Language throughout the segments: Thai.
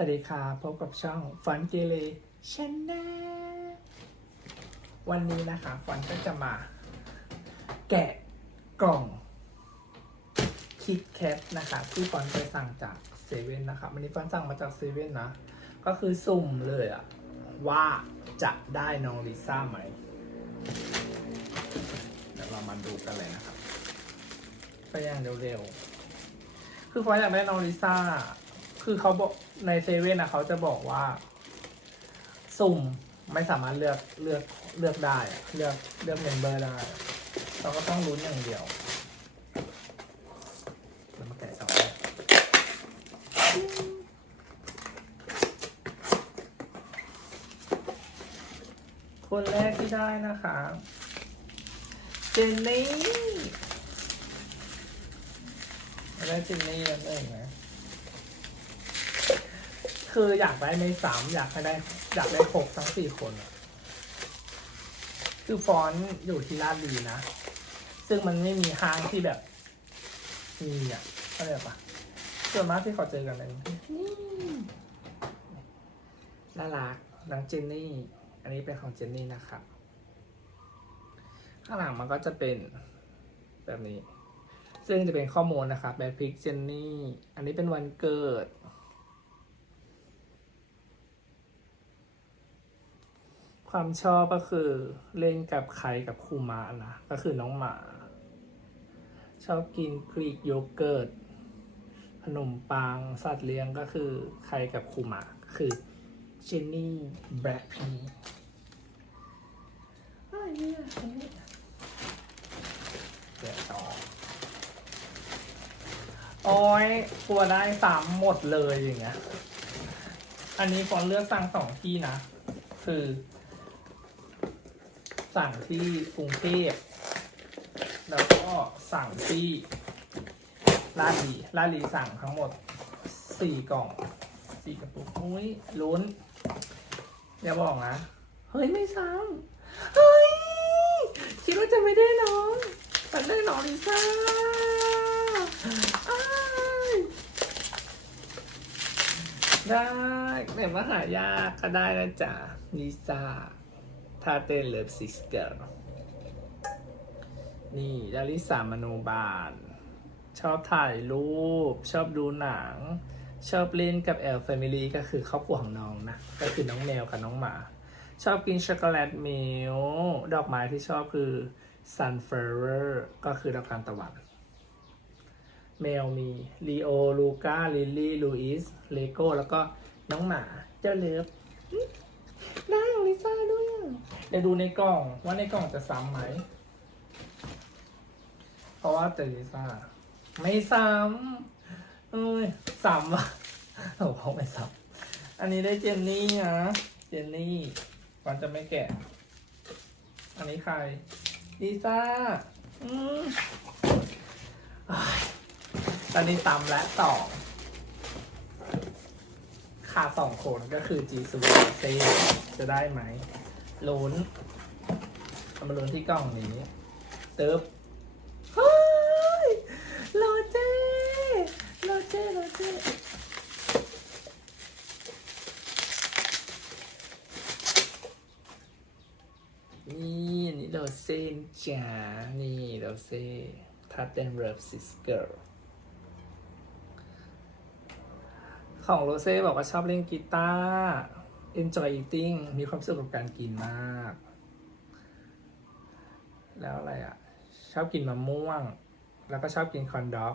สวัสดีค่ะพบกับช่องฟันเกเลชแนลวันนี้นะคะฟันก็จะมา แกะกล่องคิดแคทนะคะที่ฟอนไปสั่งจากเซเว่นนะคะวันนี้ฟอนสั่งมาจากเซเว่นนะ ก็คือสุ่มเลยอะว่าจะได้น้องลิซ่าไหมเดี๋ยวเรามาดูกันเลยนะครับไปอย่างเร็วๆคือฟอนอยากได้น้องลิซ่า คือเขาบอกในเซเว่นนะเขาจะบอกว่า สุ่มไม่สามารถเลือกเลือกเลือกได้อะเลือกเลือกเมมเบอร์ได้ เราก็ต้องลุ้นอย่างเดียวแล้วมาแกะต่อคนแรกที่ได้นะคะเจนนี่ได้เจนนี่แล้วเองนะ คืออยากได้ไม่ซ้ำอยากให้ได้ อยากได้ครบทั้งสี่คนอะคือฟอนต์อยู่ที่ลาดลีนะ ซึ่งมันไม่มีห้างที่แบบ มีอะเข้าใจปะส่วนมากที่เขาเจอกันเลยนี่น่ารักน้องเจนนี่ อันนี้เป็นของเจนนี่นะครับ ข้างหลังมันก็จะเป็นแบบนี้ ซึ่งจะเป็นข้อมูลนะครับแบบพิกเจนนี่ อันนี้เป็นวันเกิด ความชอบก็คือเล่นกับใครกับคูมานะก็คือน้องหมา ชอบกินกรีกโยเกิร์ตขนมปังสัตว์เลี้ยงก็คือใครกับคูมาคือเจนนี่แบล็คพีอะไรเนี่ยอันนี้เดี๋ยวต่อโอ้ยกลัวได้สามหมดเลยอย่างเงี้ยอันนี้ฟอนเลือกสั่งสองที่นะ คือ สั่งที่กรุงเทพแล้วก็สั่งที่ลาดลีลาดลีสั่งทั้งหมดสี่กล่องสี่กระปุกอุ้ยลุ้นอย่าบอกนะ เฮ้ย ไม่ซ้ำเฮ้ย คิดว่าจะไม่ได้น้องแต่ได้น้องลิซ่าอ้าได้แต่ว่าหายากก็ได้นะจ๊ะลิซ่า ท่าเต้นเลิฟซิสเกิลนี่ดาริสามโนบาล ชอบถ่ายรูป ชอบดูหนัง ชอบเล่นกับแอลแฟมิลี่ก็คือครอบครัวของน้องนะ ก็คือน้องแมวกับน้องหมา ชอบกินช็อกโกแลตมิลดอกไม้ที่ชอบคือ sunflower ก็คือดอกทานตะวัน แมวมีลีโอ ลูก้า ลิลลี่ ลูอิส เลโก้ แล้วก็น้องหมา เจ้าเลิฟ ได้ของลิซ่าด้วยอะ เดี๋ยวดูในกล่องว่าในกล่องจะซ้ำไหม เพราะว่าเจอซ่าไม่ซ้ำเอ้ยซ้ำวะโอ้โหไม่ซ้ำอันนี้ได้เจนนี่นะเจนนี่วันจะไม่แกะ อันนี้ใครลิซ่าอืมตอนนี้ตำและต่อขาดสองคนก็คือจีซูเซจะได้ไหม ลุ้นเอามาลุ้นที่กล่องนี้เติบเฮ้ยโรเจโรเจโรเจนี่อันนี่โรเซ่นจ้านี่โรเซ่ถ้าเต้นเริฟซิสเกิร์ลของโรเซ่บอกว่าชอบเล่นกีตาร์ enjoy eating มีความสุขกับการกินมาก แล้วอะไรอะ ชอบกินมะม่วง แล้วก็ชอบกินคอนด็อก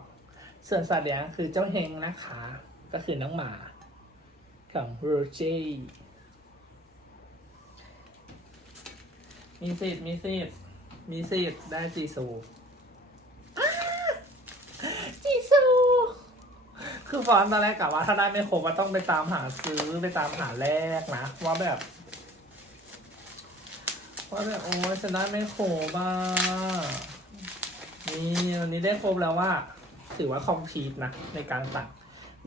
ส่วนสัตว์เลี้ยงคือเจ้าเฮงนะคะ ก็คือน้องหมา ของโรเจมีสิทธิ์มีสิทธิ์มีสิทธิ์ได้จีซูอ้าจีซู คือฟอนตอนแรกกะว่าถ้าได้ไม่ครบว่าต้องไปตามหาซื้อไปตามหาแลกนะว่าแบบ ว่าแบบโอ้ยฉันได้ไม่ครบอะนี่วันนี้ได้ครบแล้วว่า ถือว่าคอมพีทนะในการตัด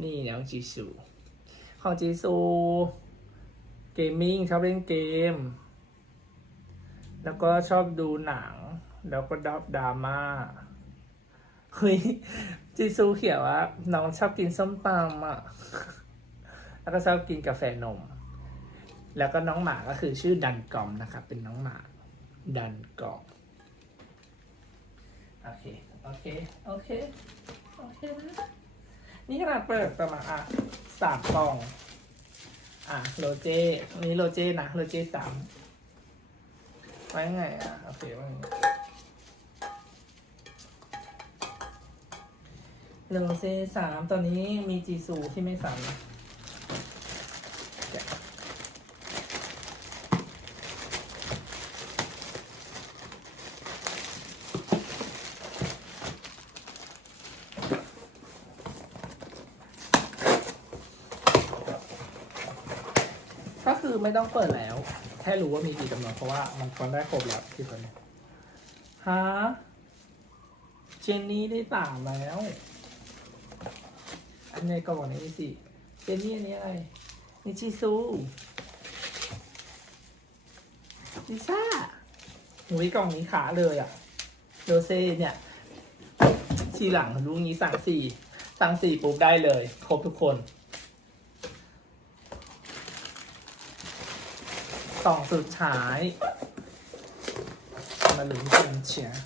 นี่น้องจีซูของจีซูเกมมิ่งชอบเล่นเกม แล้วก็ชอบดูหนัง แล้วก็ดับดราม่าเฮ้ย จีซูเขียนว่าน้องชอบกินส้มตำอะ แล้วก็ชอบกินกาแฟนม แล้วก็น้องหมาก็คือชื่อดันกอมนะครับ เป็นน้องหมา ดันกอม โอเค โอเค โอเค โอเคนะนี่ขนาดเปิดประมาณอะสามกล่อง อะโรเจนนี้โรเจนะ โรเจสามไว้ไงอะ โอเคไว้ไง โรเจสามตอนนี้มีจีซูที่ไม่สามนะแกะก็คือไม่ต้องเปิดแล้ว แค่รู้ว่ามีกี่จำนวนเพราะว่ามันคนได้ครบแล้วที่ตัวนี้ฮะเจนนี่ได้สามแล้วอัน ในกล่องนี้สิเจนนี่อันนี้อะไรนิชิซูลิซ่าหนูกล่องนี้ขาเลยอะโรเซ่เนี่ย ทีหลังรู้งี้สั่งสี่สั่งสี่ปุ๊บได้เลย ครบทุกคนสองสุดท้าย มาลุ้นกันเชียร์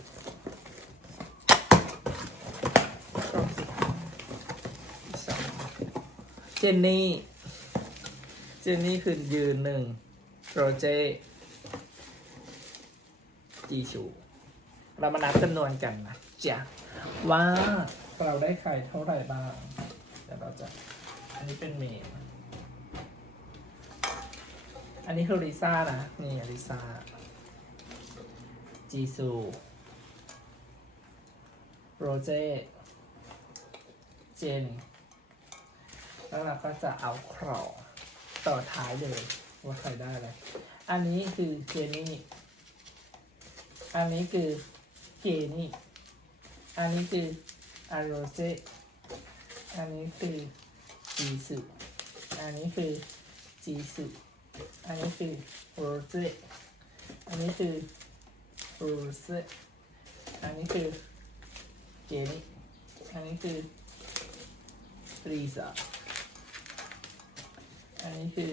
กล่องสุดท้ายสอง เจนนี่ เจนนี่คือยืนหนึ่งโรเจจีชู เรามานับจำนวนกันนะจ๊ะว่าเราได้ใครเท่าไหร่บ้างเดี๋ยวเราจะ อันนี้เป็นเมนอันนี้คือลิซ่านะ นี่ลิซ่า จีซูโรเจ เจน แล้วเราก็จะเอาครอต่อท้ายเลยว่าใครได้อะไร อันนี้คือเจนี่ อันนี้คือเจนี่ อันนี้คืออารโรเจอันนี้คือจีสุอันนี้คือจีสุอันนี้คือโรเจอันนี้คือโรเซอันนี้คือเจนี่ อันนี้คือฟรีซ่า อันนี้คือ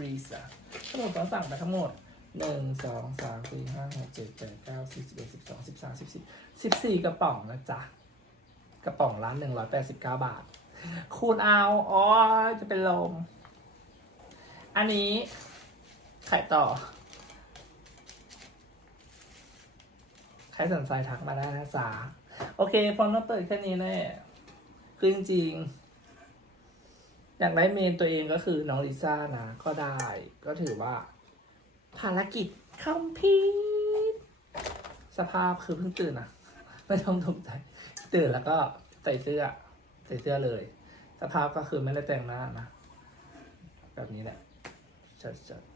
รีซาทั้งหมดเราสั่งไปทั้งหมดหนึ่งสองสามสี่ห้าหกเจ็ดแปดเก้าสิบสิบเอ็ดสิบสองสิบสามสิบสี่สิบสี่กระป๋องนะจ๊ะ กระป๋องละหนึ่งร้อยแปดสิบเก้าบาท คูณเอาอ๋อจะเป็นลม อันนี้ขายต่อ ใครสนใจทักมาได้นะจ๊ะ โอเคฟอนต์เราเปิดแค่นี้แน่คือจริงๆ อยากได้เมนตัวเองก็คือน้องลิซ่านะ ก็ได้ ก็ถือว่า ภารกิจคอมพีทสภาพคือเพิ่งตื่นอะไม่ต้องตกใจตื่นแล้วก็ใส่เสื้อ ใส่เสื้อเลย สภาพก็คือไม่ได้แต่งหน้านะ แบบนี้แหละจัดๆ